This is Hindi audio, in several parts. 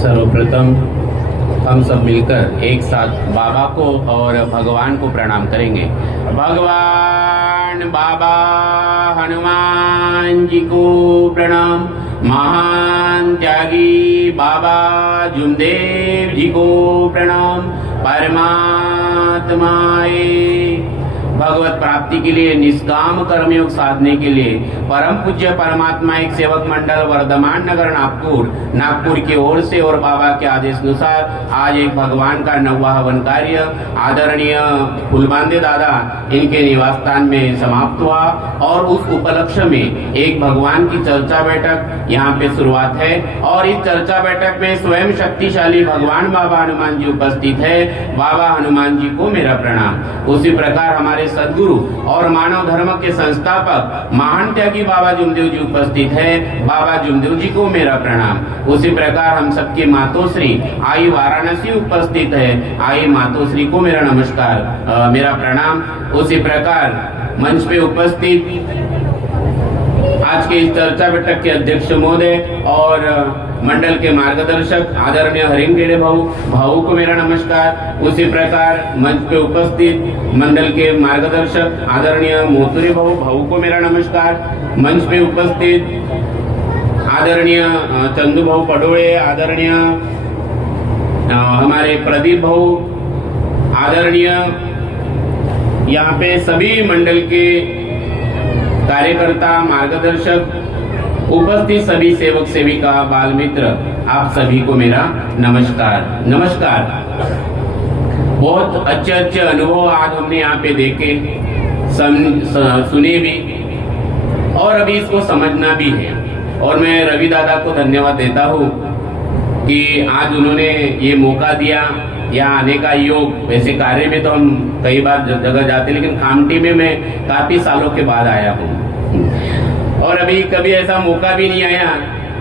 सर्वप्रथम हम सब मिलकर एक साथ बाबा को और भगवान को प्रणाम करेंगे। भगवान बाबा हनुमान जी को प्रणाम। महान त्यागी बाबा जुमदेव जी को प्रणाम। परमात्माए भगवत प्राप्ति के लिए निष्काम कर्मयोग साधने के लिए परम पूज्य परमात्मा एक सेवक मंडल वर्धमान नगर नागपुर की ओर से और बाबा के आदेश अनुसार आज एक भगवान का नौवा हवन कार्य आदरणीय फुलबांदे दादा इनके निवास स्थान में समाप्त हुआ और उस उपलक्ष्य में एक भगवान की चर्चा बैठक यहाँ पे शुरुआत है और इस चर्चा बैठक में स्वयं शक्तिशाली भगवान बाबा हनुमान जी उपस्थित है। बाबा हनुमान जी को मेरा प्रणाम। उसी प्रकार हमारे सदगुरु और मानव धर्म के संस्थापक महान त्यागी बाबा जुमदेव जी उपस्थित है। बाबा जुमदेव जी को मेरा प्रणाम। उसी प्रकार हम सबकी मातोश्री आई वाराणसी उपस्थित है। आई मातोश्री को मेरा नमस्कार, मेरा प्रणाम। उसी प्रकार मंच पे उपस्थित आज के इस चर्चा बैठक के अध्यक्ष महोदय और मंडल के मार्गदर्शक आदरणीय हरिंगेड़े भाऊ को मेरा नमस्कार। उसी प्रकार मंच पे उपस्थित मंडल के मार्गदर्शक आदरणीय मोतुरे भाऊ को मेरा नमस्कार। मंच पे उपस्थित आदरणीय चंदू भाऊ पडोळे, आदरणीय हमारे प्रदीप भाऊ, आदरणीय यहाँ पे सभी मंडल के कार्यकर्ता मार्गदर्शक उपस्थित सभी सेवक सेविका बाल मित्र, आप सभी को मेरा नमस्कार। बहुत अच्छे अनुभव आज हमने यहाँ पे देखे, सुने भी और अभी इसको समझना भी है। और मैं रवि दादा को धन्यवाद देता हूँ कि आज उन्होंने ये मौका दिया यहाँ आने का योग। वैसे कार्य में तो हम कई बार जगह जाते, लेकिन खामटी में मैं काफी सालों के बाद आया हूँ और अभी कभी ऐसा मौका भी नहीं आया।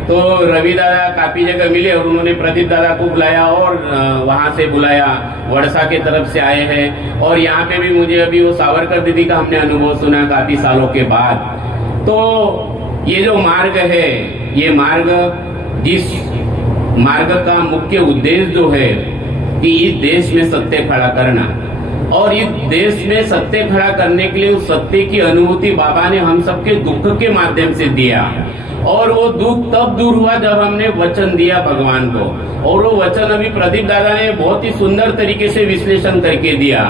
तो रवि दादा काफी जगह मिले और उन्होंने प्रदीप दादा को बुलाया और वहां से बुलाया, वड़सा के तरफ से आए हैं। और यहाँ पे भी मुझे अभी वो सावरकर दीदी का हमने अनुभव सुना काफी सालों के बाद। तो ये जो मार्ग है, ये मार्ग, जिस मार्ग का मुख्य उद्देश्य जो है कि इस देश में सत्य खड़ा करना, और इस देश में सत्य खड़ा करने के लिए उस सत्य की अनुभूति बाबा ने हम सबके दुख के माध्यम से दिया। और वो दुख तब दूर हुआ जब हमने वचन दिया भगवान को। और वो वचन अभी प्रदीप दादा ने बहुत ही सुंदर तरीके से विश्लेषण करके दिया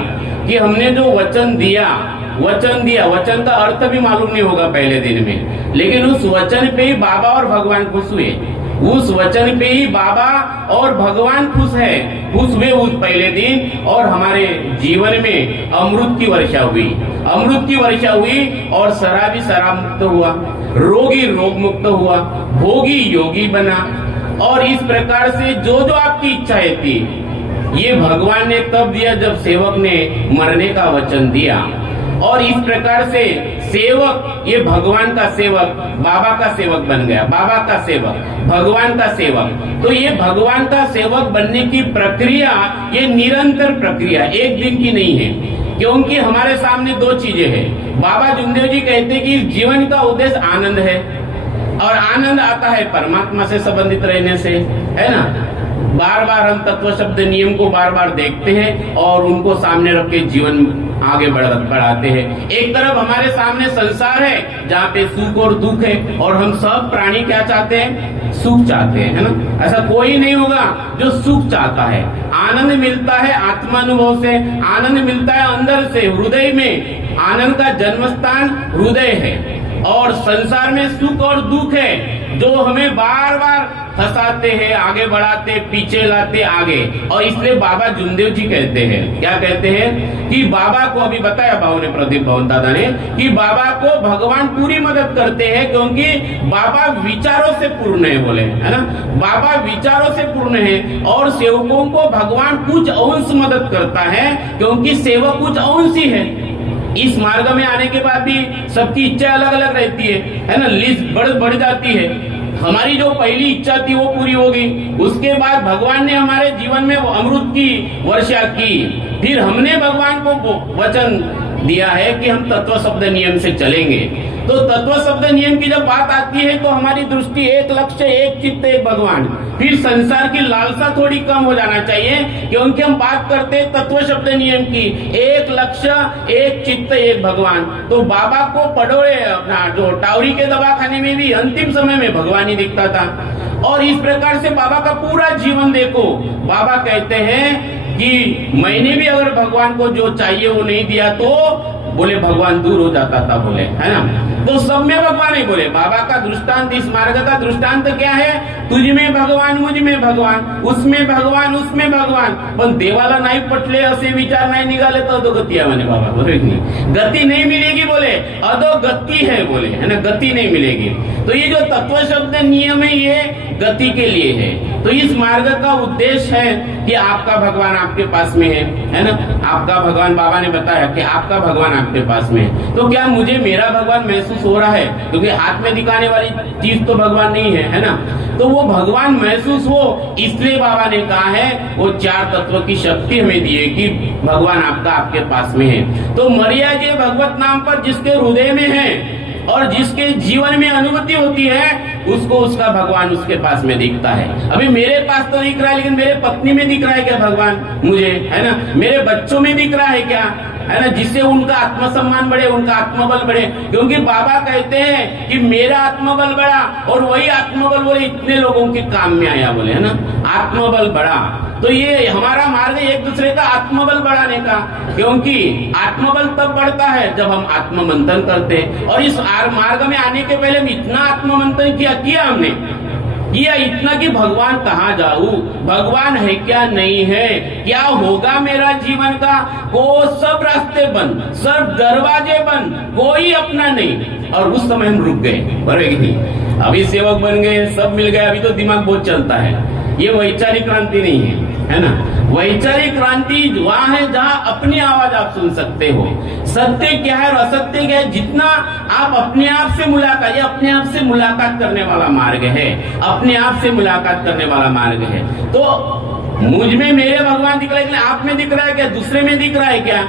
कि हमने जो वचन दिया, वचन का अर्थ भी मालूम नहीं होगा पहले दिन में, लेकिन उस वचन पे ही बाबा और भगवान खुश हुए। उस वचन पे ही बाबा और भगवान खुश हुए उस पहले दिन। और हमारे जीवन में अमृत की वर्षा हुई और शराबी शराब मुक्त हुआ, रोगी रोग मुक्त हुआ, भोगी योगी बना। और इस प्रकार से जो आपकी इच्छाएं थी, ये भगवान ने तब दिया जब सेवक ने मरने का वचन दिया। और इस प्रकार से सेवक, ये भगवान का सेवक, बाबा का सेवक बन गया। बाबा का सेवक, भगवान का सेवक। तो ये भगवान का सेवक बनने की प्रक्रिया, ये निरंतर प्रक्रिया, एक दिन की नहीं है। क्योंकि हमारे सामने दो चीजें हैं। बाबा जुमदेव जी कहते हैं कि जीवन का उद्देश्य आनंद है, और आनंद आता है परमात्मा से संबंधित रहने से, है ना। बार बार हम तत्व शब्द नियम को बार बार देखते हैं और उनको सामने रख के जीवन आगे बढ़ाते हैं। एक तरफ हमारे सामने संसार है जहाँ पे सुख और दुख है, और हम सब प्राणी क्या चाहते हैं? सुख चाहते हैं, है ना। ऐसा कोई नहीं होगा जो सुख चाहता है। आनंद मिलता है आत्मानुभव से, आनंद मिलता है अंदर से, हृदय में। आनंद का जन्म स्थान हृदय है। और संसार में सुख और दुख है जो हमें बार बार फंसाते हैं, आगे बढ़ाते, पीछे लाते आगे। और इसलिए बाबा जुमदेव जी कहते हैं, क्या कहते हैं कि बाबा को, अभी बताया भाव ने, प्रदीप भाव दादा ने, कि बाबा को भगवान पूरी मदद करते हैं क्योंकि बाबा विचारों से पूर्ण है, बोले, है ना। बाबा विचारों से पूर्ण है और सेवकों को भगवान कुछ अंश मदद करता है क्योंकि सेवक कुछ अंश ही है। इस मार्ग में आने के बाद भी सबकी इच्छा अलग अलग रहती है ना। लिस्ट बढ़ जाती है। हमारी जो पहली इच्छा थी वो पूरी हो गई, उसके बाद भगवान ने हमारे जीवन में वो अमृत की वर्षा की। फिर हमने भगवान को वचन दिया है कि हम तत्व शब्द नियम से चलेंगे। तो तत्व शब्द नियम की जब बात आती है तो हमारी दृष्टि एक लक्ष्य, एक चित्त, एक भगवान, फिर संसार की लालसा थोड़ी कम हो जाना चाहिए, क्योंकि हम बात करते हैं तत्व शब्द नियम की, एक लक्ष्य, एक चित्त, एक भगवान। तो बाबा को पडोले अपना जो टावरी के दवाखाने में भी अंतिम समय में भगवान ही दिखता था। और इस प्रकार से बाबा का पूरा जीवन देखो, बाबा कहते हैं कि मैंने भी अगर भगवान को जो चाहिए वो नहीं दिया तो बोले भगवान दूर हो जाता था, बोले, है ना। तो सब में भगवान ही बोले। बाबा का दृष्टांत, इस मार्ग का दृष्टांत क्या है? तुझ में भगवान, मुझ में भगवान, उसमें भगवान, उसमें भगवान, पण देवाला नाही पटले असे विचार नाही निघाले तो अधोगती म्हणे बाबा, बरोबर नहीं? गति नहीं मिलेगी, बोले अधोगति है, बोले, है ना, गति नहीं मिलेगी। तो ये जो तत्व शब्द नियम है ये गति के लिए है। तो इस मार्ग का उद्देश्य है कि आपका भगवान आपके पास में है ना। आपका भगवान, बाबा ने बताया कि आपका भगवान आपके पास में है। तो क्या मुझे मेरा भगवान महसूस हो रहा है? क्योंकि हाथ में दिखाने वाली चीज तो भगवान नहीं है ना। तो वो भगवान महसूस हो, इसलिए बाबा ने कहा है वो चार तत्व की शक्ति हमें दी है कि भगवान आपका आपके पास में है। तो मरिया जे भगवत नाम पर जिसके हृदय में है और जिसके जीवन में अनुभूति होती है, उसको उसका भगवान उसके पास में दिखता है। अभी मेरे पास तो दिख रहा है, लेकिन मेरे पत्नी में दिख रहा है क्या भगवान मुझे, है ना? मेरे बच्चों में दिख रहा है क्या, है ना? जिससे उनका आत्मसम्मान बढ़े, उनका आत्मबल बढ़े। क्योंकि बाबा कहते हैं कि मेरा आत्मबल बढ़ा और वही आत्मबल बोले इतने लोगों के काम में आया, बोले, है ना, आत्मबल बढ़ा। तो ये हमारा मार्ग एक दूसरे का आत्मबल बढ़ाने का, क्योंकि आत्मबल तब बढ़ता है जब हम आत्ममंथन करते हैं। और इस मार्ग में आने के पहले हम इतना आत्ममंथन किया हमने किया इतना कि भगवान कहाँ जाऊं, भगवान है क्या नहीं है, क्या होगा मेरा जीवन का, को सब रास्ते बंद, सब दरवाजे बंद, कोई अपना नहीं। और उस समय हम रुक गए, बराबर। अभी सेवक बन गए, सब मिल गए, अभी तो दिमाग बहुत चलता है। ये वैचारिक क्रांति नहीं है ना। वैचारिक क्रांति वहां है जहां अपनी आवाज आप सुन सकते हो। सत्य क्या है और असत्य क्या है, जितना आप अपने आप से मुलाकात, ये अपने आप से मुलाकात करने वाला मार्ग है, अपने आप से मुलाकात करने वाला मार्ग है। तो मुझ में मेरे भगवान दिख रहा है, आप में दिख रहा है क्या, दूसरे में दिख रहा है क्या?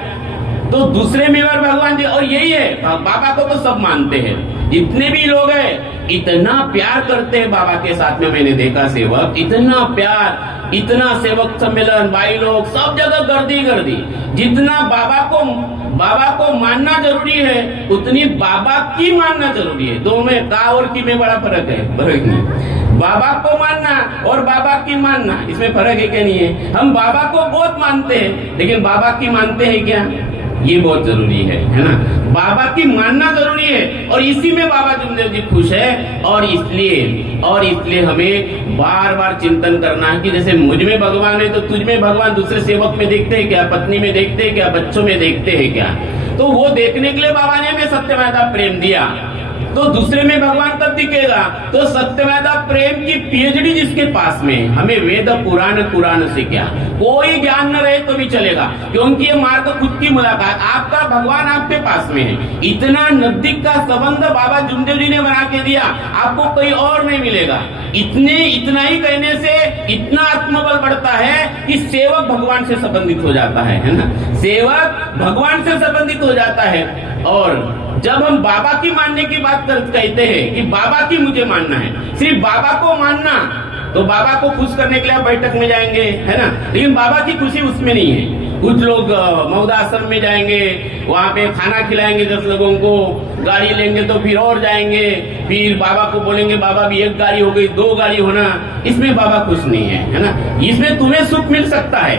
तो दूसरे में और भगवान, और यही है, बाबा को तो सब मानते हैं, जितने भी लोग हैं इतना प्यार करते हैं बाबा के साथ में। मैंने देखा सेवक, इतना प्यार, इतना सेवक सम्मेलन, भाई लोग सब जगह गर्दी। जितना बाबा को मानना जरूरी है, उतनी बाबा की मानना जरूरी है। दो में का और की में बड़ा फर्क है, फर्क नहीं। बाबा को मानना और बाबा की मानना, इसमें फर्क है क्या नहीं है? हम बाबा को बहुत मानते हैं, लेकिन बाबा की मानते हैं क्या, ये बहुत जरूरी है ना। बाबा की मानना जरूरी है, और इसी में बाबा जुमदेव जी खुश है। और इसलिए हमें बार बार चिंतन करना है कि जैसे मुझ में भगवान है तो तुझ में भगवान दूसरे सेवक में देखते हैं क्या, पत्नी में देखते हैं क्या, बच्चों में देखते हैं क्या? तो वो देखने के लिए बाबा ने हमें सत्यमेव प्रेम दिया। तो दूसरे में भगवान कब दिखेगा? तो सत्यमेव प्रेम की पीएचडी जिसके पास में, हमें वेद कुरान से क्या, कोई ज्ञान न रहे तो भी चलेगा, क्योंकि ये मार्ग खुद की मुलाकात, आपका भगवान आपके पास में है। इतना नजदीक का संबंध बाबा जुमदेव जी ने बना के दिया, आपको कोई और नहीं मिलेगा। इतना ही कहने से इतना आत्मबल बढ़ता है कि सेवक भगवान से संबंधित हो जाता है ना। सेवक भगवान से संबंधित हो जाता है। और जब हम बाबा की मानने की बात कहते हैं कि बाबा की मुझे मानना है, सिर्फ बाबा को मानना, तो बाबा को खुश करने के लिए आप बैठक में जाएंगे, है ना, लेकिन बाबा की खुशी उसमें नहीं है। कुछ लोग मौदा आश्रम में जाएंगे, वहां पे खाना खिलाएंगे 10 लोगों को, गाड़ी लेंगे तो फिर और जाएंगे, फिर बाबा को बोलेंगे बाबा भी 1 गाड़ी हो गई, 2 गाड़ी होना, इसमें बाबा खुश नहीं है ना। इसमें तुम्हें सुख मिल सकता है,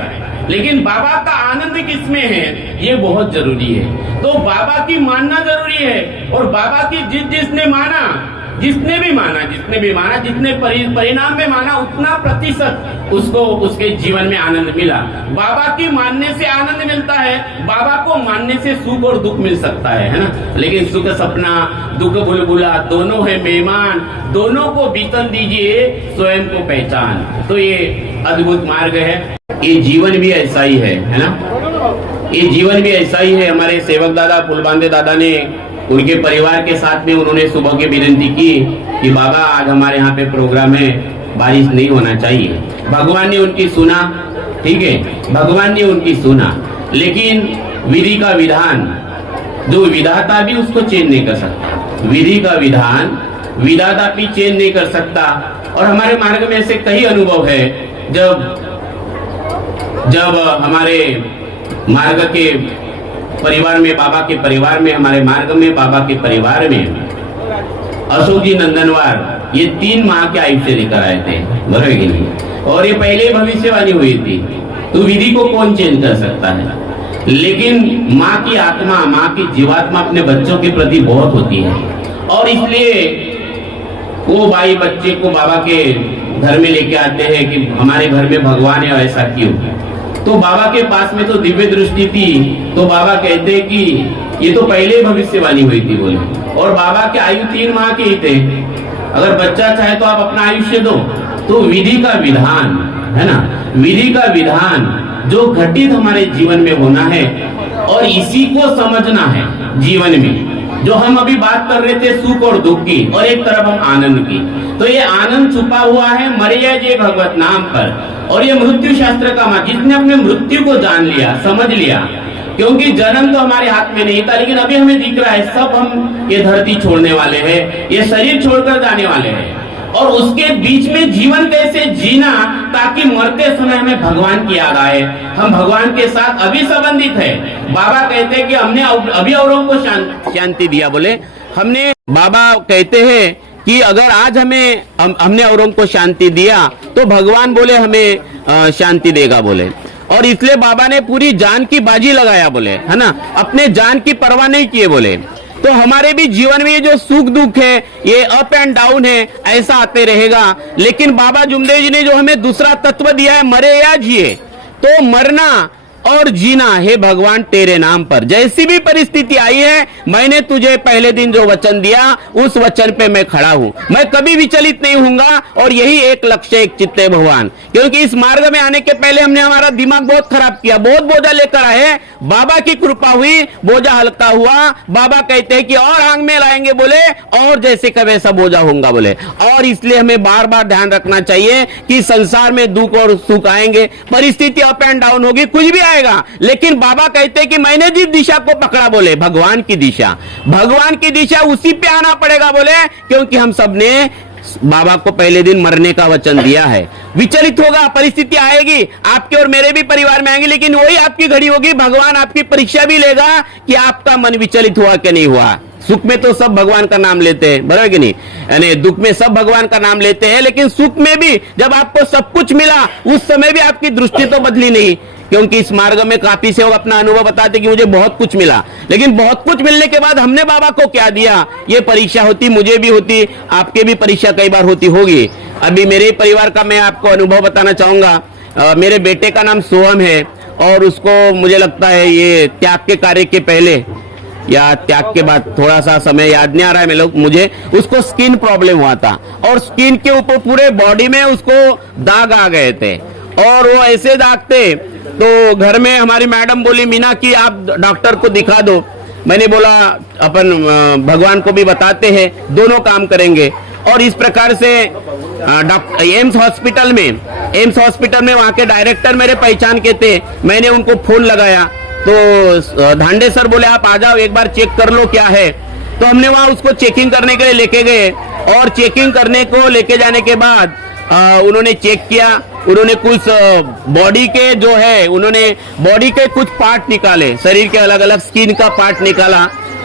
लेकिन बाबा का आनंद किसमें है, ये बहुत जरूरी है। तो बाबा की मानना जरूरी है, और बाबा की जिसने भी माना, जितने परिणाम में माना, उतना प्रतिशत उसको उसके जीवन में आनंद मिला। बाबा की मानने से आनंद मिलता है, बाबा को मानने से सुख और दुख मिल सकता है ना। लेकिन सुख सपना, दुख बुलबुला, दोनों है मेहमान, दोनों को बीतन दीजिए, स्वयं को पहचान। तो ये अद्भुत मार्ग है। ये जीवन भी ऐसा ही है ना। ये जीवन भी ऐसा ही है। हमारे सेवक दादा फुलबांदे दादा ने, उनके परिवार के साथ में उन्होंने सुबह की विनती की कि बाबा आज हमारे यहाँ पे प्रोग्राम है, बारिश नहीं होना चाहिए। भगवान ने उनकी सुना, ठीक है, भगवान ने उनकी सुना, लेकिन विधि का विधान, जो विधाता भी उसको चेंज नहीं कर सकता। विधि का विधान विधाता भी चेंज नहीं कर सकता। और हमारे मार्ग में ऐसे कई अनुभव है, जब हमारे मार्ग के परिवार में, बाबा के परिवार में, हमारे मार्ग में बाबा के परिवार में अशोक जी नंदनवार ये 3 माह के आयुष्य लेकर आए थे, बराबर कि नहीं? और ये पहले ही भविष्यवाणी हुई थी। तो विधि को कौन चेंज कर सकता है? लेकिन माँ की आत्मा, माँ की जीवात्मा अपने बच्चों के प्रति बहुत होती है, और इसलिए वो भाई बच्चे को बाबा के घर में लेके आते हैं कि हमारे घर में भगवान है, ऐसा क्यों? तो बाबा के पास में तो दिव्य दृष्टि थी, तो बाबा कहते हैं कि ये तो पहले ही भविष्यवाणी हुई थी बोले। और बाबा के आयु 3 माह के ही थे। अगर बच्चा चाहे तो आप अपना आयुष्य दो। तो विधि का विधान है ना, विधि का विधान जो घटित हमारे जीवन में होना है, और इसी को समझना है जीवन में। जो हम अभी बात कर रहे थे सुख और दुख की, और एक तरफ हम आनंद की, तो ये आनंद छुपा हुआ है मर्या जे भगवत नाम पर। और ये मृत्यु शास्त्र का माँ, जिसने अपने मृत्यु को जान लिया, समझ लिया, क्योंकि जन्म तो हमारे हाथ में नहीं था, लेकिन अभी हमें दिख रहा है सब हम ये धरती छोड़ने वाले हैं, ये शरीर छोड़कर जाने वाले हैं। और उसके बीच में जीवन कैसे जीना, ताकि मरते समय हमें भगवान की याद आए, हम भगवान के साथ अभी संबंधित है। बाबा कहते हैं कि हमने अभी औरों को शांति दिया बोले। हमने, बाबा कहते हैं कि अगर आज हमने औरों को शांति दिया तो भगवान बोले हमें शांति देगा बोले। और इसलिए बाबा ने पूरी जान की बाजी लगाया बोले, है ना, अपने जान की परवाह नहीं किए बोले। तो हमारे भी जीवन में ये जो सुख दुख है, ये अप एंड डाउन है, ऐसा आते रहेगा। लेकिन बाबा जुमदेव जी ने जो हमें दूसरा तत्व दिया है, मरे या जिए, तो मरना और जीना है भगवान तेरे नाम पर। जैसी भी परिस्थिति आई है, मैंने तुझे पहले दिन जो वचन दिया उस वचन पे मैं खड़ा हूं, मैं कभी विचलित नहीं होऊंगा। और यही एक लक्ष्य, एक चित्त है भगवान। क्योंकि इस मार्ग में आने के पहले हमने हमारा दिमाग बहुत खराब किया, बहुत बोझा लेकर आए। बाबा की कृपा हुई, बोझा हल्का हुआ। बाबा कहते हैं कि और आंग में लाएंगे बोले, और जैसे का वैसा बोझा होगा बोले। और इसलिए हमें बार बार ध्यान रखना चाहिए कि संसार में दुख और सुख आएंगे, परिस्थिति अप एंड डाउन होगी, कुछ भी आएगा। लेकिन बाबा कहते हैं कि मैंने जिस दिशा को पकड़ा बोले, भगवान की दिशा, भगवान की दिशा, उसी पे आना पड़ेगा बोले। क्योंकि हम सबने बाबा को पहले दिन मरने का वचन दिया है। विचलित होगा, परिस्थिति आएगी, आपके और मेरे भी परिवार में आएंगे, लेकिन वही आपकी घड़ी होगी। भगवान आपकी परीक्षा भी लेगा कि आपका मन विचलित हुआ कि नहीं हुआ। सुख में तो सब भगवान का नाम लेते हैं, बराबर कि नहीं? यानी दुख में सब भगवान का नाम लेते हैं, लेकिन सुख में भी जब आपको सब कुछ मिला, उस समय भी आपकी दृष्टि तो बदली नहीं। क्योंकि इस मार्ग में काफी से वो अपना अनुभव बताते कि मुझे बहुत कुछ मिला, लेकिन बहुत कुछ मिलने के बाद हमने बाबा को क्या दिया, ये परीक्षा होती, मुझे भी होती, आपके भी परीक्षा कई बार होती होगी। अभी मेरे परिवार का मैं आपको अनुभव बताना चाहूंगा। मेरे बेटे का नाम सोहम है, और उसको मुझे लगता है ये त्याग के कार्य के पहले या त्याग के बाद, थोड़ा सा समय याद नहीं आ रहा है मुझे, उसको स्किन प्रॉब्लम हुआ था। और स्किन के ऊपर पूरे बॉडी में उसको दाग आ गए थे, और वो ऐसे दाग थे। तो घर में हमारी मैडम बोली, मीना की आप डॉक्टर को दिखा दो। मैंने बोला अपन भगवान को भी बताते हैं, दोनों काम करेंगे। और इस प्रकार से एम्स हॉस्पिटल में वहाँ के डायरेक्टर मेरे पहचान के थे। मैंने उनको फोन लगाया, तो धांडे सर बोले आप आ जाओ, एक बार चेक कर लो क्या है। तो हमने वहाँ उसको चेकिंग करने के लिए लेके गए, और चेकिंग करने को लेके जाने के बाद उन्होंने चेक किया। उन्होंने कुछ बॉडी के जो है, उन्होंने बॉडी के कुछ पार्ट निकाले, शरीर के अलग अलग स्किन का पार्ट निकाला,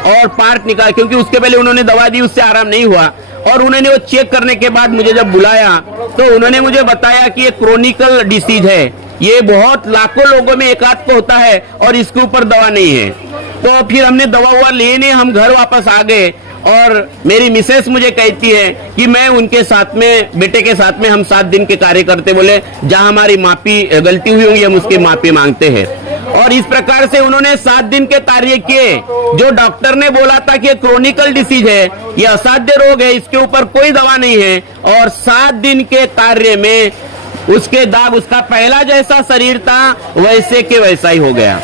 और पार्ट निकाला, क्योंकि उसके पहले उन्होंने दवा दी, उससे आराम नहीं हुआ। और उन्होंने वो चेक करने के बाद मुझे जब बुलाया, तो उन्होंने मुझे बताया कि ये क्रोनिकल डिसीज है, ये बहुत लाखों लोगों में एक आध को होता है, और इसके ऊपर दवा नहीं है। तो फिर हमने दवा लेने हम घर वापस आ गए। और मेरी मिसेस मुझे कहती है कि मैं उनके साथ में, बेटे के साथ में हम 7 दिन के कार्य करते, बोले जहां हमारी माफी गलती हुई होगी हम उसकी माफी मांगते हैं। और इस प्रकार से उन्होंने 7 दिन के कार्य किए। जो डॉक्टर ने बोला था कि ये क्रोनिकल डिसीज है, ये असाध्य रोग है, इसके ऊपर कोई दवा नहीं है, और 7 दिन के कार्य में उसके दाग, उसका पहला जैसा शरीर था वैसे के वैसा ही हो गया।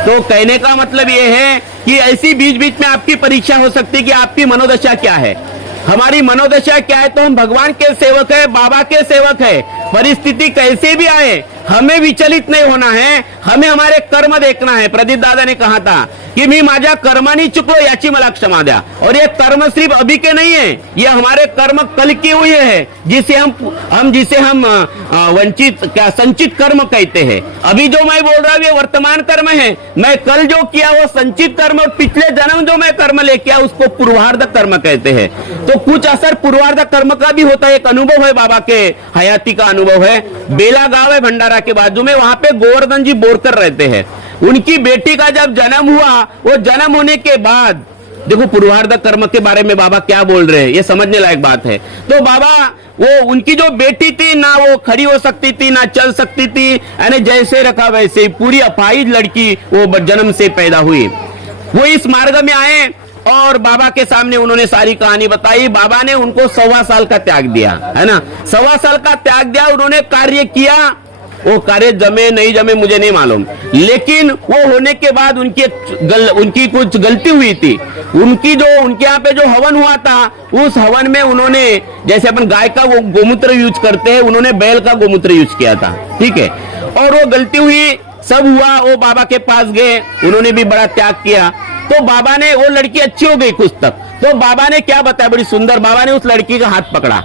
तो कहने का मतलब ये है कि ऐसी बीच बीच में आपकी परीक्षा हो सकती है कि आपकी मनोदशा क्या है, हमारी मनोदशा क्या है। तो हम भगवान के सेवक है, बाबा के सेवक है। परिस्थिति कैसे भी आए, हमें विचलित नहीं होना है, हमें हमारे कर्म देखना है। प्रदीप दादा ने कहा था कि मी माझ्या कर्मानी चुकलो याची मला क्षमा द्या। और ये कर्म सिर्फ अभी के नहीं है, ये हमारे कर्म कल किए हुए हैं, जिसे हम वंचित क्या संचित कर्म कहते हैं। अभी जो मैं बोल रहा हूं ये वर्तमान कर्म है, मैं कल जो किया वो संचित कर्म, और पिछले जन्म जो मैं कर्म लेके आया उसको पूर्वार्ध कर्म कहते हैं। तो कुछ असर पूर्वार्ध कर्म का भी होता है। एक अनुभव है बाबा के हयाती का अनुभव है। बेला गांव है भंडारा के बाजू में, वहां पे गोवर्धन जी बोरकर रहते हैं। उनकी बेटी का जब जन्म हुआ, वो जन्म होने के बाद देखो पूर्वार्ध कर्म के बारे में बाबा क्या बोल रहे हैं, ये समझने लायक बात है। तो बाबा वो उनकी जो बेटी थी ना वो खड़ी हो सकती थी ना चल सकती थी, यानी जैसे रखा वैसे पूरी अपाहिज लड़की वो जन्म से पैदा हुई। वो इस मार्ग में आए और बाबा के सामने उन्होंने सारी कहानी बताई। बाबा ने उनको 1.25 साल का त्याग दिया, है ना, 1.25 साल का त्याग दिया। उन्होंने कार्य किया, वो कार्य जमे नहीं जमे मुझे नहीं मालूम, लेकिन वो होने के बाद उनकी कुछ गलती हुई थी। उनके यहाँ पे जो हवन हुआ था, उस हवन में उन्होंने जैसे अपन गाय का वो गोमूत्र यूज करते हैं, उन्होंने बैल का गोमूत्र यूज किया था, ठीक है। और वो गलती हुई, सब हुआ, वो बाबा के पास गए, उन्होंने भी बड़ा त्याग किया। तो बाबा ने, वो लड़की अच्छी हो गई कुछ तक, तो बाबा ने क्या बताया, बड़ी सुंदर, बाबा ने उस लड़की का हाथ पकड़ा।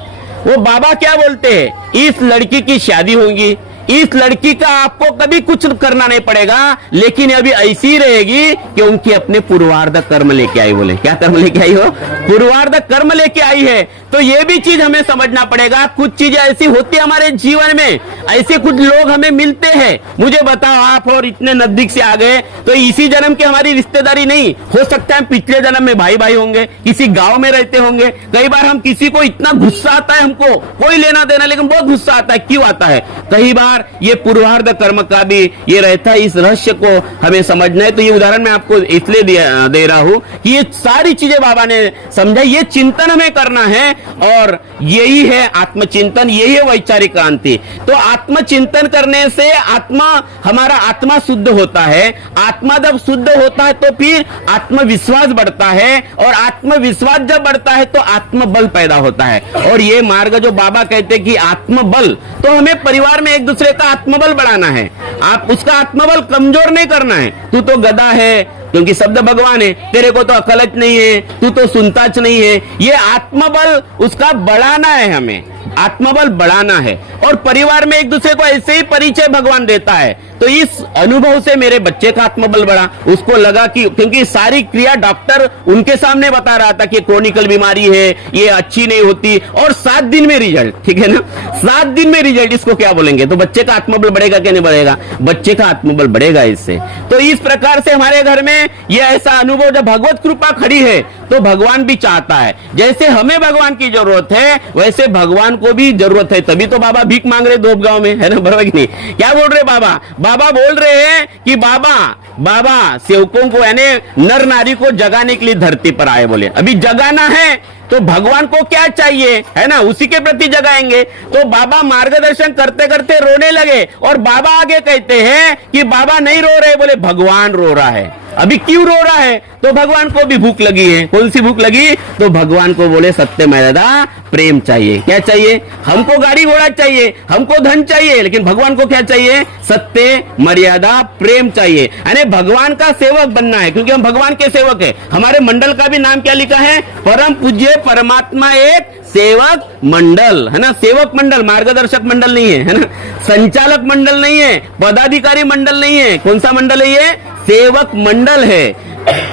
वो बाबा क्या बोलते हैं, इस लड़की की शादी होगी, इस लड़की का आपको कभी कुछ करना नहीं पड़ेगा, लेकिन अभी ऐसी रहेगी कि उनकी अपने पूर्वार्ध कर्म लेके आई। बोले क्या कर्म लेके आई हो, पूर्वार्ध कर्म लेके आई है। तो ये भी चीज हमें समझना पड़ेगा। कुछ चीजें ऐसी होती है हमारे जीवन में, ऐसे कुछ लोग हमें मिलते हैं। मुझे बताओ, आप और इतने नजदीक से आ गए, तो इसी जन्म की हमारी रिश्तेदारी नहीं हो सकता है, पिछले जन्म में भाई भाई होंगे, किसी गांव में रहते होंगे। कई बार हम किसी को इतना गुस्सा आता है, हमको कोई लेना देना, लेकिन बहुत गुस्सा आता है, क्यों आता है? कई बार ये पूर्वार्ध कर्म का भी ये रहता है। इस रहस्य को हमें समझना है। तो ये उदाहरण मैं आपको इसलिए दे रहा हूं कि ये सारी चीजें बाबा ने समझाई, ये चिंतन हमें करना है, और यही है आत्मचिंतन, यही है वैचारिक क्रांति। तो आत्मचिंतन करने से हमारा आत्मा शुद्ध होता है। आत्मा जब शुद्ध होता है तो फिर आत्मविश्वास बढ़ता है, और आत्मविश्वास जब बढ़ता है तो आत्मबल पैदा होता है। और ये मार्ग जो बाबा कहते हैं कि आत्मबल, तो हमें परिवार में एक दूसरे का आत्मबल बढ़ाना है। आप उसका आत्मबल कमजोर नहीं करना है। तू तो गधा है, क्योंकि शब्द भगवान है, तेरे को तो अकलच नहीं है, तू तो सुनताच नहीं है। ये आत्मबल उसका बढ़ाना है, हमें आत्मबल बढ़ाना है। और परिवार में एक दूसरे को ऐसे ही परिचय भगवान देता है। तो इस अनुभव से मेरे बच्चे का आत्मबल बढ़ा। उसको लगा कि, क्योंकि सारी क्रिया डॉक्टर उनके सामने बता रहा था कि क्रोनिकल बीमारी है, ये अच्छी नहीं होती, और 7 दिन में रिजल्ट, ठीक है ना, 7 दिन में रिजल्ट, इसको क्या बोलेंगे? तो बच्चे का आत्मबल बढ़ेगा क्या नहीं बढ़ेगा? बच्चे का आत्मबल बढ़ेगा इससे। तो इस प्रकार से हमारे घर में ये ऐसा अनुभव, जब भगवत कृपा खड़ी है तो भगवान भी चाहता है, जैसे हमें भगवान की जरूरत है वैसे भगवान को भी जरूरत है। तभी तो बाबा भीख मांग रहे धोप गांव में, है ना, बराबर कि नहीं? क्या बोल रहे बाबा? बाबा बोल रहे हैं कि बाबा सेवकों को, यानी नर नारी को जगाने के लिए धरती पर आए। बोले अभी जगाना है तो भगवान को क्या चाहिए, है ना, उसी के प्रति जगाएंगे। तो बाबा मार्गदर्शन करते करते रोने लगे, और बाबा आगे कहते हैं कि बाबा नहीं रो रहे, बोले भगवान रो रहा है। अभी क्यों रो रहा है? तो भगवान को भी भूख लगी है। कौन सी भूख लगी? तो भगवान को बोले सत्य मर्यादा प्रेम चाहिए। क्या चाहिए? हमको गाड़ी घोड़ा चाहिए, हमको धन चाहिए, लेकिन भगवान को क्या चाहिए? सत्य मर्यादा प्रेम चाहिए। यानी भगवान का सेवक बनना है, क्योंकि हम भगवान के सेवक है। हमारे मंडल का भी नाम क्या लिखा है? परम पूज्य परमात्मा एक सेवक मंडल, है ना, सेवक मंडल, मार्गदर्शक मंडल नहीं है ना, संचालक मंडल नहीं है, पदाधिकारी मंडल नहीं है। कौन सा मंडल है ये? सेवक मंडल है।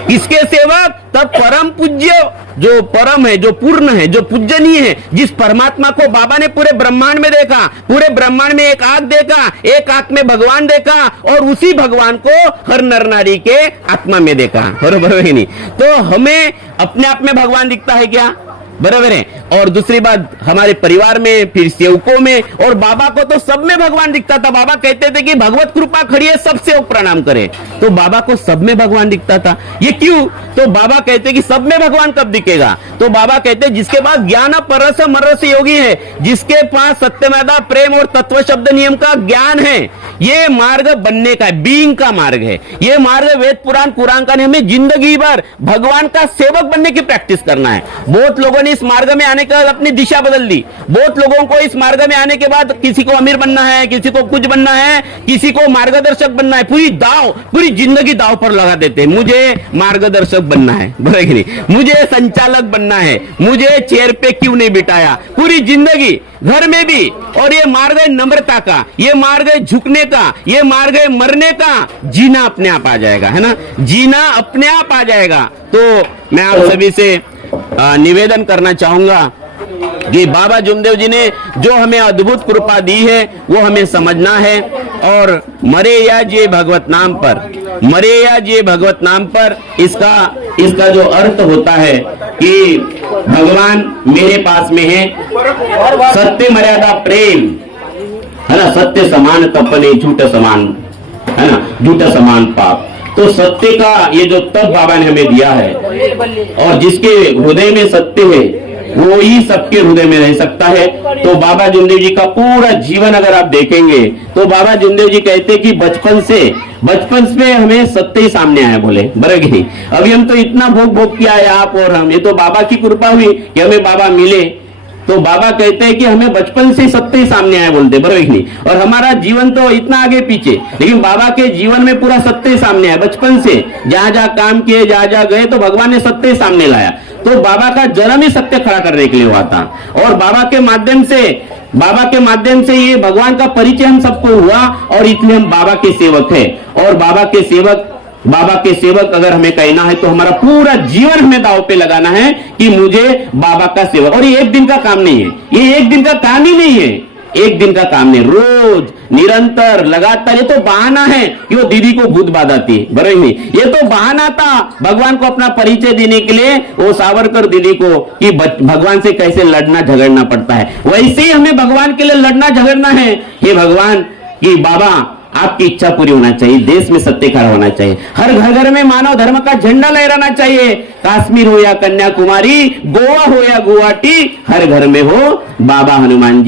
किसके सेवक? तब परम पूज्य, जो परम है, जो पूर्ण है, जो पूजनीय है, जिस परमात्मा को बाबा ने पूरे ब्रह्मांड में देखा, पूरे ब्रह्मांड में एक आंख देखा, एक आंख में भगवान देखा, और उसी भगवान को हर नर नारी के आत्मा में देखा। बरोबर है नहीं? तो हमें अपने आप में भगवान दिखता है क्या? बराबर है। और दूसरी बात, हमारे परिवार में, फिर सेवकों में, और बाबा को तो सब में भगवान दिखता था। बाबा कहते थे कि भगवत कृपा खड़ी है, सबसे प्रणाम करें। तो बाबा को सब में भगवान दिखता था। ये क्यों? तो बाबा कहते कि सब में भगवान कब दिखेगा? तो बाबा कहते जिसके पास ज्ञान पररस मररस योगी है, जिसके पास सत्यमेदा प्रेम और तत्व शब्द नियम का ज्ञान है, ये मार्ग बनने का, बीइंग का मार्ग है। ये मार्ग वेद पुराण कुरान का नहीं, हमें जिंदगी भर भगवान का सेवक बनने की प्रैक्टिस करना है। बहुत लोगों ने इस मार्ग में आने आने के बाद अपनी दिशा बदल दी। बहुत लोगों को इस मार्ग में आने के बाद किसी को अमीर बनना है, किसी को कुछ बनना है, किसी को मार्गदर्शक बनना है, पूरी जिंदगी दाव पर लगा देते हैं। मुझे मार्गदर्शक बनना है, बराबर कि नहीं, मुझे संचालक बनना है, मुझे चेयर पे क्यों नहीं बिठाया, पूरी जिंदगी घर में भी। और ये मार्ग है नम्रता का, ये मार्ग है झुकने का, ये मार्ग है मरने का। जीना अपने आप आ जाएगा, है ना, जीना अपने आप आ जाएगा। तो मैं आप सभी से निवेदन करना चाहूंगा कि बाबा जुमदेव जी ने जो हमें अद्भुत कृपा दी है वो हमें समझना है। और मरे या जिए भगवत नाम पर, मरे या जिए भगवत नाम पर, इसका जो अर्थ होता है कि भगवान मेरे पास में है, सत्य मर्यादा प्रेम, है ना, सत्य समान तपने झूठ समान, है ना, झूठ समान पाप। तो सत्य का ये जो तप बाबा ने हमें दिया है, और जिसके हृदय में सत्य है वो ही सबके हृदय में रह सकता है। तो बाबा जुमदेव जी का पूरा जीवन अगर आप देखेंगे तो बाबा जुमदेव जी कहते कि बचपन से हमें सत्य ही सामने आया, बोले बराबर नहीं। अभी हम तो इतना भोग किया है आप और हम, ये तो बाबा की कृपा हुई कि हमें बाबा मिले। तो बाबा कहते हैं कि हमें बचपन से सत्य ही सामने आया, बोलते बराबर नहीं। और हमारा जीवन तो इतना आगे पीछे, लेकिन बाबा के जीवन में पूरा सत्य ही सामने आया। बचपन से जहां जहां काम किए, जहां जहां गए, तो भगवान ने सत्य ही सामने लाया। तो बाबा का जन्म ही सत्य खड़ा करने के लिए हुआ था। और बाबा के माध्यम से ये भगवान का परिचय हम सबको हुआ, और इसलिए हम बाबा के सेवक है। और बाबा के सेवक अगर हमें कहना है तो हमारा पूरा जीवन हमें दांव पे लगाना है कि मुझे बाबा का सेवक। और ये एक दिन का काम नहीं है, ये एक दिन का काम ही नहीं है, एक दिन का काम नहीं, रोज निरंतर लगातार। ये तो बहाना है कि वो दीदी को भूत बाधा थी, बराबर नहीं, ये तो बहाना था भगवान को अपना परिचय देने के लिए, वो सावरकर दीदी को, कि भगवान से कैसे लड़ना झगड़ना पड़ता है। वैसे ही हमें भगवान के लिए लड़ना झगड़ना है। हे भगवान कि बाबा आपकी इच्छा पूरी होना चाहिए, देश में सत्य खड़ा होना चाहिए, हर घर में मानव धर्म का झंडा लहराना चाहिए। काश्मीर हो या कन्याकुमारी, गोवा हो या गुवाहाटी, हर घर में हो बाबा हनुमान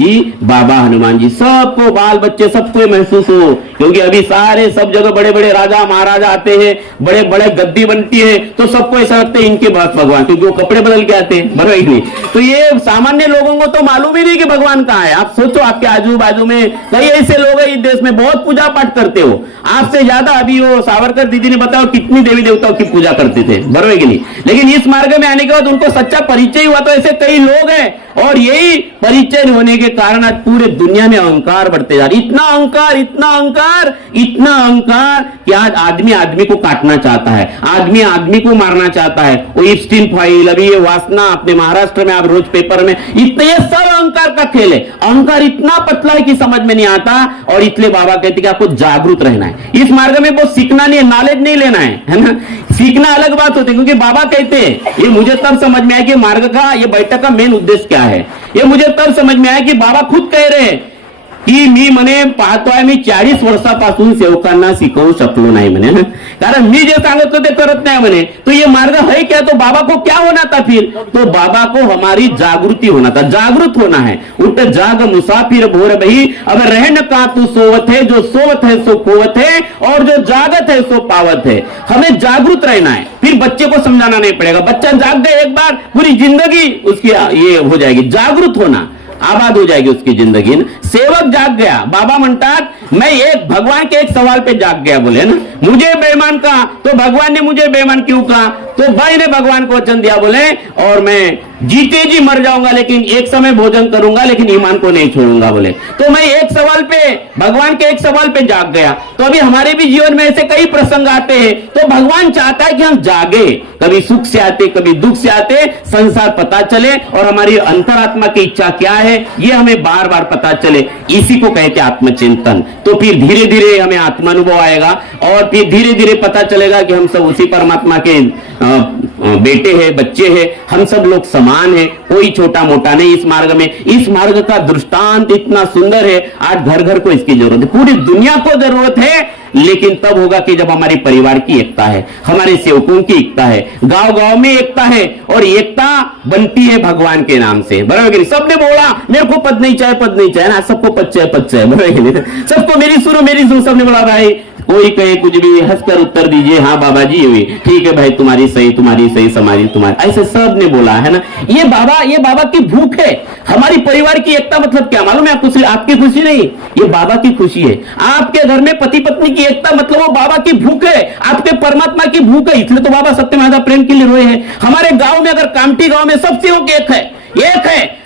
जी, सबको, बाल बच्चे सबको महसूस हो। क्योंकि अभी सारे सब जगह बड़े बड़े राजा महाराजा आते हैं, बड़े बड़े गद्दी बनती है, तो सबको ऐसा लगता है इनके पास भगवान, क्योंकि वो कपड़े बदल के आते हैं, बराबर नहीं। तो ये सामान्य लोगों को तो मालूम ही नहीं कि भगवान कहाँ है। आप सोचो, आपके आजू बाजू में कई ऐसे लोग हैं इस देश में, बहुत पूजा पाठ करते हो, आपसे ज्यादा अभी वो सावरकर दीदी ने बताया कितनी देवी देवताओं की पूजा करते थे, बराबर कि नहीं। लेकिन इस मार्ग में आने के बाद उनको सच्चा परिचय हुआ। तो ऐसे कई लोग हैं, और यही परिचय होने के कारण आज पूरे दुनिया में अहंकार बढ़ते जा रहे। इतना अहंकार कि आज आदमी को काटना चाहता है, आदमी को मारना चाहता है। वो इप्स्टीन फाइल, अभी ये वासना, अपने महाराष्ट्र में आप रोज पेपर में, इतने ये सब अहंकार का खेल है। अहंकार इतना पतला है कि समझ में नहीं आता। और इसलिए बाबा कहते कि आपको जागरूक रहना है। इस मार्ग में वो सीखना नहीं है, नॉलेज नहीं लेना है ना। सीखना अलग बात होती है, क्योंकि बाबा कहते हैं, ये मुझे तब समझ में आया कि मार्ग का, ये बैठक का मेन उद्देश्य क्या है। ये मुझे तब समझ में आया कि बाबा खुद कह रहे हैं की मी म्हणे पाहतोय, मी 40 वर्षापासून सेवकांना शिकवू शकलो नाही म्हणे, कारण मी जे सांगितलं ते करत नाही म्हणे। तो ये मार्ग है क्या? तो बाबा को क्या होना था फिर? तो बाबा को हमारी जागृति होना था, जागृत होना है। उठ जाग मुसाफिर भोर बही, अब रहन का तू सोवत है, जो सोवत है सो खोवत है, और जो जागत है सो पावत है। हमें जागृत रहना है, फिर बच्चे को समझाना नहीं पड़ेगा। बच्चा जाग गए एक बार, पूरी जिंदगी उसकी ये हो जाएगी, जागृत होना, आबाद हो जाएगी उसकी जिंदगी। सेवक जाग गया, बाबा म्हणतात मैं एक भगवान के एक सवाल पे जाग गया, बोले ना, मुझे बेईमान कहा तो भगवान ने मुझे बेईमान क्यों कहा? तो भाई ने भगवान को वचन दिया, बोले और मैं जीते जी मर जाऊंगा, लेकिन एक समय भोजन करूंगा, लेकिन ईमान को नहीं छोड़ूंगा, बोले। तो मैं एक सवाल पे, भगवान के एक सवाल पे जाग गया। तो अभी हमारे भी जीवन में ऐसे कई प्रसंग आते हैं, तो भगवान चाहता है कि हम जागे, कभी सुख से आते, कभी दुख से आते, संसार पता चले, और हमारी अंतरात्मा की इच्छा क्या है ये हमें बार बार पता चले। इसी को कहते हैं आत्मचिंतन। तो फिर धीरे धीरे हमें आत्मानुभव आएगा, और फिर धीरे धीरे पता चलेगा कि हम सब उसी परमात्मा के बेटे हैं, बच्चे हैं, हम सब लोग समान है, कोई छोटा मोटा नहीं। इस मार्ग का दृष्टांत इतना सुंदर है, आज घर घर को इसकी जरूरत है, पूरी दुनिया को जरूरत है लेकिन तब होगा कि जब हमारे परिवार की एकता है, हमारे सेवकों की एकता है, गांव गांव में एकता है, और एकता बनती है भगवान के नाम से, बराबर कि नहीं? सबने बोला मेरे को पद नहीं चाहिए ना, सबको पद चाहिए, बराबर कि नहीं? सबको मेरी सुनो, सबने बोला भाई कोई कहे कुछ भी, हंसकर उत्तर दीजिए हाँ बाबा जी हुई, ठीक है भाई तुम्हारी सही समाधि तुम्हारी, ऐसे सब ने बोला है ना। ये बाबा की भूख है। हमारी परिवार की एकता मतलब क्या मालूम है आपको? आपकी खुशी नहीं, ये बाबा की खुशी है। आपके घर में पति पत्नी की एकता मतलब वो बाबा की भूख है, आपके परमात्मा की भूख है, इसलिए तो बाबा सत्य महादा प्रेम के लिए रोए हैं। हमारे गांव में अगर कामठी गांव में सब सेवक एक है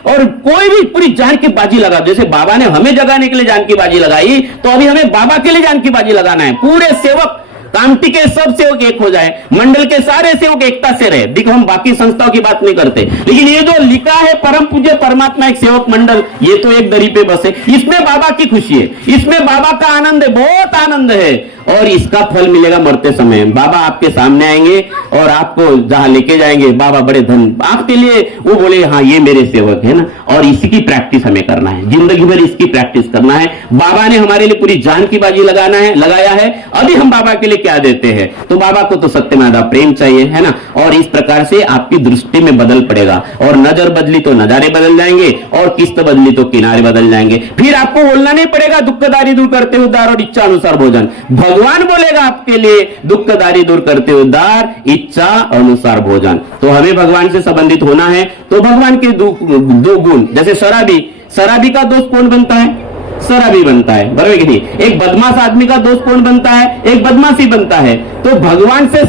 और कोई भी पूरी जान की बाजी लगा, जैसे बाबा ने हमें जगाने के लिए जान की बाजी लगाई, तो अभी हमें बाबा के लिए जान की बाजी लगाना है। पूरे सेवक कामटी के सब सेवक एक हो जाए, मंडल के सारे सेवक एकता से रहे। देखो हम बाकी संस्थाओं की बात नहीं करते, लेकिन ये जो लिखा है परम पूज्य परमात्मा एक सेवक मंडल, ये तो एक दरी पे बसे। इसमें बाबा की खुशी है, इसमें बाबा का आनंद है, बहुत आनंद है, और इसका फल मिलेगा मरते समय। बाबा आपके सामने आएंगे और आपको जहां लेके जाएंगे, बाबा बड़े धन आपके लिए, वो बोले हाँ ये मेरे सेवक है ना। और इसकी प्रैक्टिस हमें करना है, जिंदगी भर इसकी प्रैक्टिस करना है। बाबा ने हमारे लिए पूरी जान की बाजी लगाया है। अभी हम बाबा के लिए क्या देते हैं? तो बाबा को तो सत्य मादा प्रेम चाहिए, है ना। और इस प्रकार से आपकी दृष्टि में बदल पड़ेगा, और नजर बदली तो नजारे बदल जाएंगे, और किस्त बदली तो किनारे बदल जाएंगे। फिर आपको बोलना नहीं पड़ेगा दुखदारी दूर करते उद्धार और इच्छा अनुसार भोजन। भगवान बोलेगा आपके लिए दुखदारी दूर करते उद्धार, इच्छा अनुसार भोजन। तो हमें भगवान से संबंधित होना है। तो भगवान के दो गुण, जैसे शराबी का दोस्त कौन बनता है? शराबी बनता है, बराबर कि नहीं। एक बदमाश आदमी का दोस्त कौन बनता है? एक बदमाशी बनता है। तो भगवान से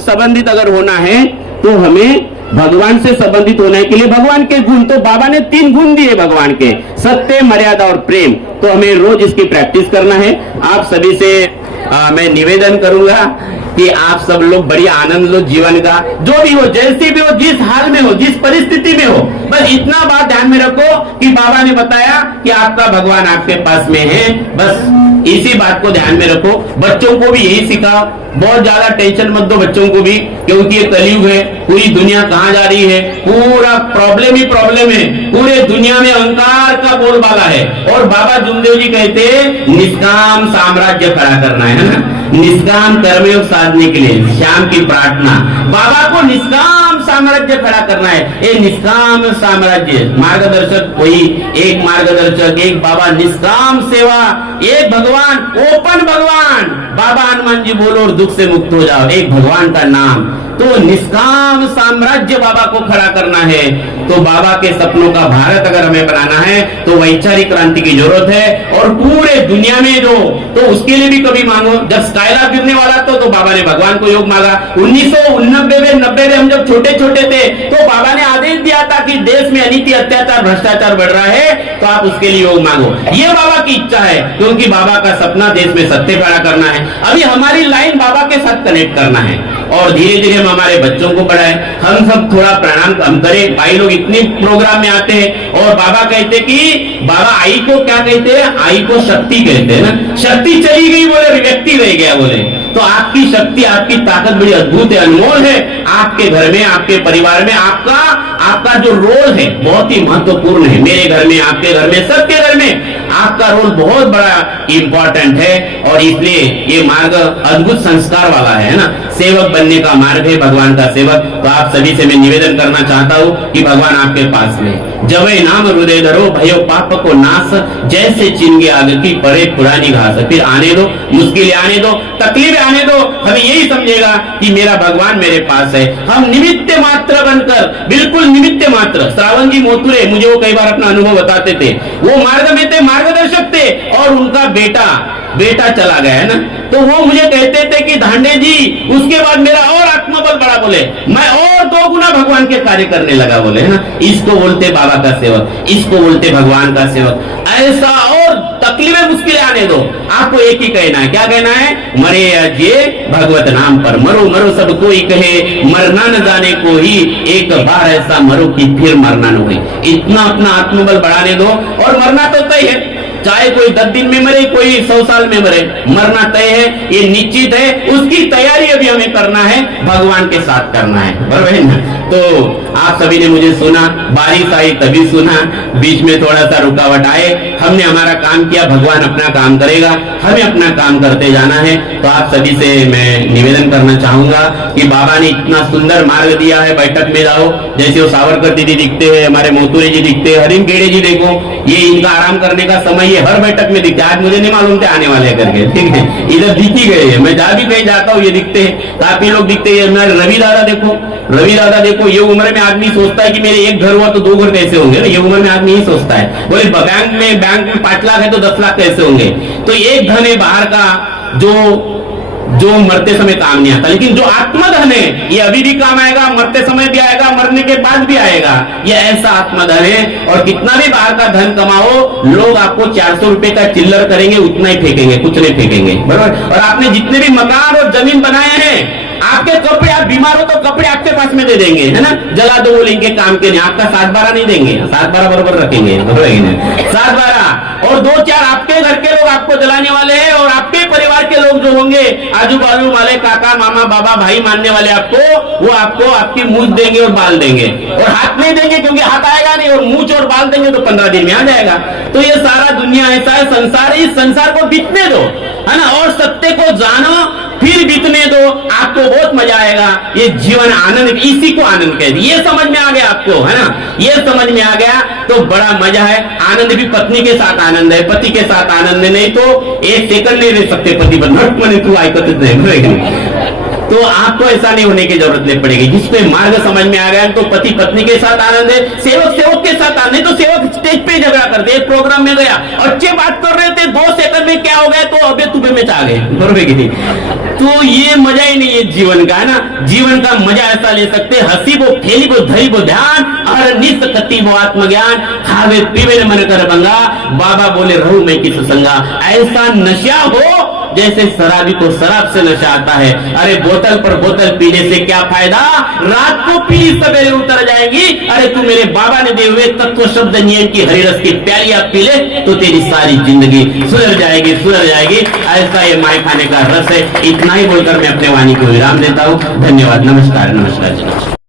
संबंधित अगर होना है तो हमें भगवान से संबंधित होने के लिए भगवान के गुण, तो बाबा ने 3 गुण दिए भगवान के, सत्य, मर्यादा और प्रेम। तो हमें रोज इसकी प्रैक्टिस करना है। आप सभी से मैं निवेदन करूंगा कि आप सब लोग बड़ी आनंद लो जीवन का, जो भी हो, जैसी भी हो, जिस हाल में हो, जिस परिस्थिति में हो, बस इतना बात ध्यान में रखो कि बाबा ने बताया कि आपका भगवान आपके पास में है। बस इसी बात को ध्यान में रखो। बच्चों को भी यही सिखाओ, बहुत ज्यादा टेंशन मत दो बच्चों को भी, क्योंकि ये कलयुग है, पूरी दुनिया कहां जा रही है, पूरा प्रॉब्लम ही प्रॉब्लम है, पूरे दुनिया में अहंकार का बोलबाला है। और बाबा जुमदेव जी कहते निष्काम साम्राज्य खड़ा करना है ना, निष्काम कर्मयोग साधने के लिए श्याम की प्रार्थना, बाबा को निष्काम साम्राज्य खड़ा करना है। ये निष्काम साम्राज्य मार्गदर्शक वही, एक मार्गदर्शक, एक बाबा, निष्काम सेवा, एक भगवान, ओपन भगवान। बाबा हनुमान जी बोलो और दुख से मुक्त हो जाओ, एक भगवान का नाम। तो निष्काम साम्राज्य बाबा को खड़ा करना है। तो बाबा के सपनों का भारत अगर हमें बनाना है तो वैचारिक क्रांति की जरूरत है, और पूरे दुनिया में जो, तो उसके लिए भी कभी मांगो। जब स्काइला गिरने वाला तो बाबा ने भगवान को योग मांगा। 1990 में हम जब छोटे थे तो बाबा ने आदेश दिया था कि देश में अनीति, अत्याचार, भ्रष्टाचार बढ़ रहा है, तो आप उसके लिए योग मांगो। ये बाबा की इच्छा है, क्योंकि बाबा का सपना देश में सत्य खड़ा करना है। अभी हमारी लाइन बाबा के साथ कनेक्ट करना है, और धीरे धीरे हम हमारे बच्चों को पढ़ाएं। हम सब थोड़ा प्रणाम हम करें। भाई लोग इतने प्रोग्राम में आते हैं और बाबा कहते कि बाबा आई को क्या कहते हैं? आई को शक्ति कहते हैं ना। शक्ति चली गई बोले, व्यक्ति रह गया बोले। तो आपकी शक्ति, आपकी ताकत बड़ी अद्भुत है, अनमोल है। आपके घर में, आपके परिवार में आपका जो रोल है बहुत ही महत्वपूर्ण है। मेरे घर में, आपके घर में, सबके घर में आपका रोल बहुत बड़ा इंपॉर्टेंट है। और इसलिए ये मार्ग अद्भुत संस्कार वाला है ना, सेवक बनने का मार्ग है, भगवान का सेवक। तो आप सभी से मैं निवेदन करना चाहता हूँ कि भगवान आपके पास में, जबै नाम हृदय धरो, भयो पाप को नाश, जैसे चिन्ह आग की परे पुरानी घास। फिर आने दो, मुश्किलें आने दो, तकलीफें आने दो, हमें यही समझेगा कि मेरा भगवान मेरे पास है। हम निमित्त मात्र बनकर, बिल्कुल निमित्त मात्र। श्रावण जी मोतुरे मुझे वो कई बार अपना अनुभव बताते थे, वो मार्ग में थे, मार्गदर्शक थे, और उनका बेटा चला गया है ना। तो वो मुझे कहते थे कि धांडे जी उसके बाद मेरा और आत्मबल बढ़ा, बोले मैं और 2 गुना भगवान के कार्य करने लगा, बोले है ना। इसको बोलते बाबा का सेवक, इसको बोलते भगवान का सेवक। ऐसा, और तकलीफें मुश्किलें आने दो, आपको एक ही कहना है। क्या कहना है? मरे अजय भगवत नाम पर, मरो सब कोई कहे, मरना न जाने को ही, एक बार ऐसा मरो कि फिर मरना न हुई। इतना अपना आत्मबल बढ़ाने दो, और मरना तो तय है। चाहे कोई 10 दिन में मरे, कोई 100 साल में मरे, मरना तय है, ये निश्चित है। उसकी तैयारी अभी हमें करना है, भगवान के साथ करना है, बराबर है ना। तो आप सभी ने मुझे सुना, बारिश आई तभी सुना, बीच में थोड़ा सा रुकावट आए, हमने हमारा काम किया, भगवान अपना काम करेगा, हमें अपना काम करते जाना है। तो आप सभी से मैं निवेदन करना चाहूंगा कि बाबा ने इतना सुंदर मार्ग दिया है, बैठक में जाओ, जैसे वो सावरकर दीदी दिखते हैं, हमारे मोतुरे जी दिखते हैं, हरिम गेड़े जी देखो, ये इनका आराम करने का समय ये हर बैठक में दिखता है। आज मुझे नहीं मालूम थे आने वाले करके, ठीक है, इधर दिख ही गए हैं, मैं जहां भी कहीं जाता हूँ ये दिखते हैं, काफी लोग दिखते हैं। हमारे रवि दादा देखो, रवि दादा देखो, ये उम्र में आदमी सोचता है कि मेरे एक घर हुआ तो 2 घर कैसे होंगे ना, ये उम्र में आदमी ही सोचता है। बोले बैंक में 5 लाख है तो 10 लाख कैसे होंगे। तो एक धन है बाहर का जो मरते समय काम नहीं आता, लेकिन जो आत्मधन है ये अभी भी काम आएगा, मरते समय भी आएगा, मरने के बाद भी आएगा। ये ऐसा आत्मधन है। और कितना भी बाहर का धन कमाओ, लोग आपको 400 रुपए का चिल्लर करेंगे, उतना ही फेंकेंगे, कुछ नहीं फेंकेंगे, बराबर। और आपने जितने भी मकान और जमीन बनाए हैं, आपके कपड़े, आप बीमार हो तो कपड़े आपके पास में दे देंगे, है ना, जला दो, बोलेंगे काम के नहीं, आपका 7-12 नहीं देंगे, 7-12 बराबर रखेंगे, 7-12 और 2-4 आपके घर के लोग आपको जलाने वाले हैं, और आपके परिवार के लोग जो होंगे, आजू बाजू वाले काका मामा बाबा भाई मानने वाले आपको, वो आपको आपकी मूंछ देंगे और बाल देंगे, और हाथ नहीं देंगे क्योंकि हाथ आएगा नहीं, और मूंछ और बाल देंगे तो 15 दिन में आ जाएगा। तो ये सारा दुनिया ऐसा है, संसार है, इस संसार को बीतने दो, है ना, और सत्य को जानो, फिर बीतने दो, आपको बहुत मजा आएगा। ये जीवन आनंद, इसी को आनंद कहते, ये समझ में आ गया आपको, है ना, ये समझ में आ गया तो बड़ा मजा है। आनंद भी पत्नी के साथ आनंद है, पति के साथ आनंद है, नहीं तो 1 सेकंड नहीं रह सकते पति पर, नट मने तू आयकत नहीं। तो आपको ऐसा नहीं होने की जरूरत नहीं पड़ेगी। जिसपे मार्ग समझ में आ गया तो पति पत्नी के साथ आनंद है, सेवक सेवक के साथ आनंद है। तो सेवक स्टेज पे झगड़ा करते, एक प्रोग्राम में गया, अच्छे बात कर रहे थे, 2 सेकंड में क्या हो गया, तो अबे तुबे में आ गए, बरोबर की नहीं। तो ये मजा ही नहीं है जीवन का, है ना। जीवन का मजा ऐसा ले सकते, हंसी वो, खेली वो, धरी वो ध्यान, हर निस कति वो आत्मज्ञान, खावे पीवे मन कर बंगा, बाबा बोले रहूं मैं किस संगा। ऐसा नशा हो जैसे शराबी को शराब से नशा आता है। अरे बोतल पर बोतल पीने से क्या फायदा, रात को पी सवेरे उतर जाएगी। अरे तू मेरे बाबा ने दिए हुए तत्व शब्द नियम की हरिरस की प्याली आप पी ले तो तेरी सारी जिंदगी सुधर जाएगी, सुधर जाएगी। ऐसा ये माय खाने का रस है। इतना ही बोलकर मैं अपने वाणी को विराम देता हूँ। धन्यवाद, नमस्कार, नमस्कार।